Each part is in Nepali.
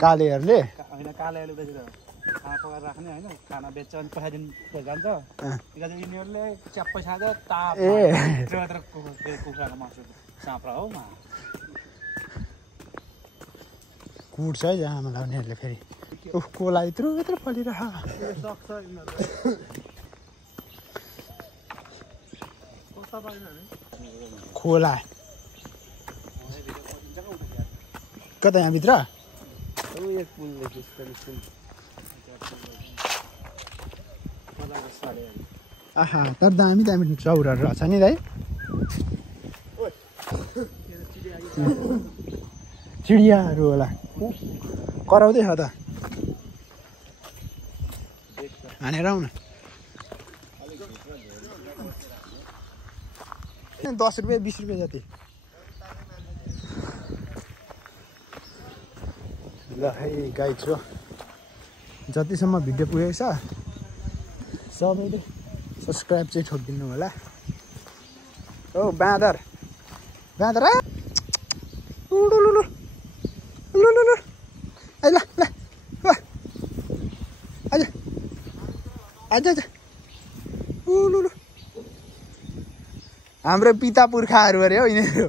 कालेहरूले होइन कालेहरूले खाना पकाएर राख्ने होइन खाना बेच्छ अनि पठाइदिनु जान्छ यिनीहरूले च्याप्पै खाँदा ताप कुखुराको मासु साँप्रा हो कुट्छ है आमालाई उनीहरूले फेरि उफ कोला यत्रो यत्रो फलिरह खोला कता यहाँभित्र आहा तर दामी दामी चौरहरू रहेछ नि दाइ चिडियाहरू होला कराउँदै छ त हानेर आउन 10 रुपियाँ 20 रुपियाँ जति ल है गाइड छु जतिसम्म भिडियो पुगेको छ सबैले सब्सक्राइब चाहिँ ठोकिदिनु होला ओ बाँदर बाँदर ल ल आजा आजा आजा हाम्रो पिता पुर्खाहरू अरे हो यिनीहरू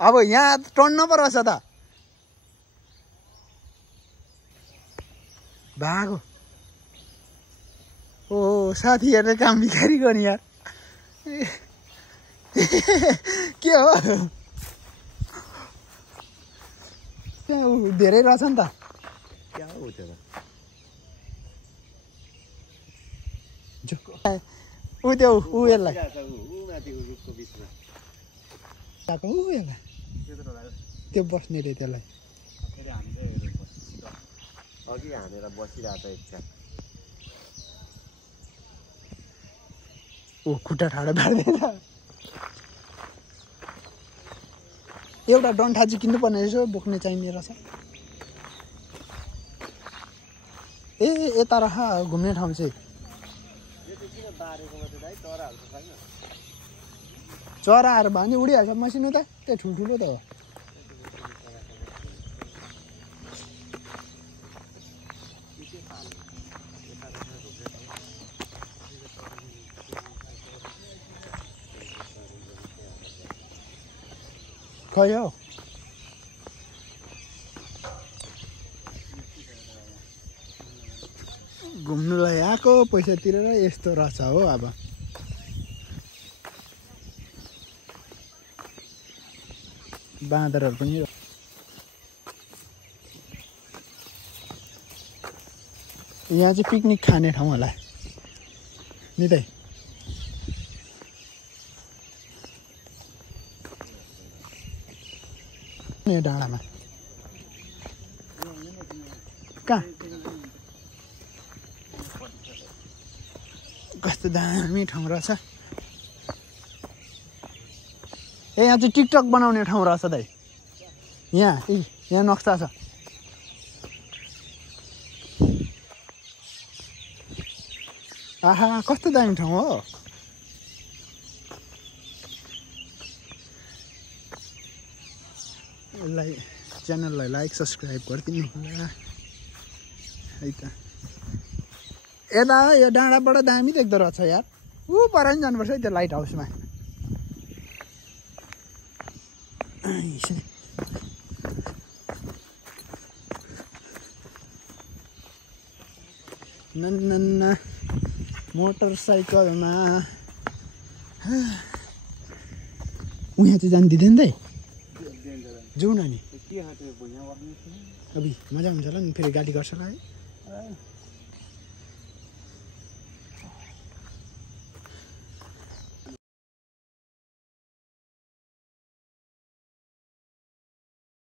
अब यहाँ टन्न पो रहेछ त भागो ओ साथीहरूले काम बिगारी गर्ने यार के हो धेरै रहेछ नि त ऊ त्यो ऊ यसलाई त्यो बस्ने रे त्यसलाई अघि हानेर बसिरहेको छ ऊ खुट्टा ठाडो पार्दैन एउटा डन्ठा चाहिँ किन्नुपर्ने रहेछ बोक्ने चाहिने रहेछ ए यता रह घुम्ने ठाउँ चाहिँ चराहरू भयो भने उडिहाल्छ मसिनो त त्यो ठुल्ठुलो त हो खै हौ घुम्नुलाई आएको पैसा तिरेर यस्तो रहेछ हो अब बाँदरहरू पनि यहाँ चाहिँ पिकनिक खाने ठाउँ होला नि त डाँडामा कहाँ कस्तो दामी ठाउँ रहेछ ए यहाँ चाहिँ टिकटक बनाउने ठाउँ रहेछ दाइ यहाँ नक्सा छ आहा कस्तो दामी ठाउँ हो यसलाई च्यानललाई लाइक सब्सक्राइब गरिदिनु होला है त यता यो डाँडाबाट दामी देख्दो रहेछ यार ऊ पर नि जानुपर्छ है त्यो लाइट हाउसमा नन्ना मोटरसाइकलमा उहाँ चाहिँ जानु दिँदैन दाइ जाउँ न नि अभी मजा हुन्छ होला नि फेरि गाडी गर्छ होला है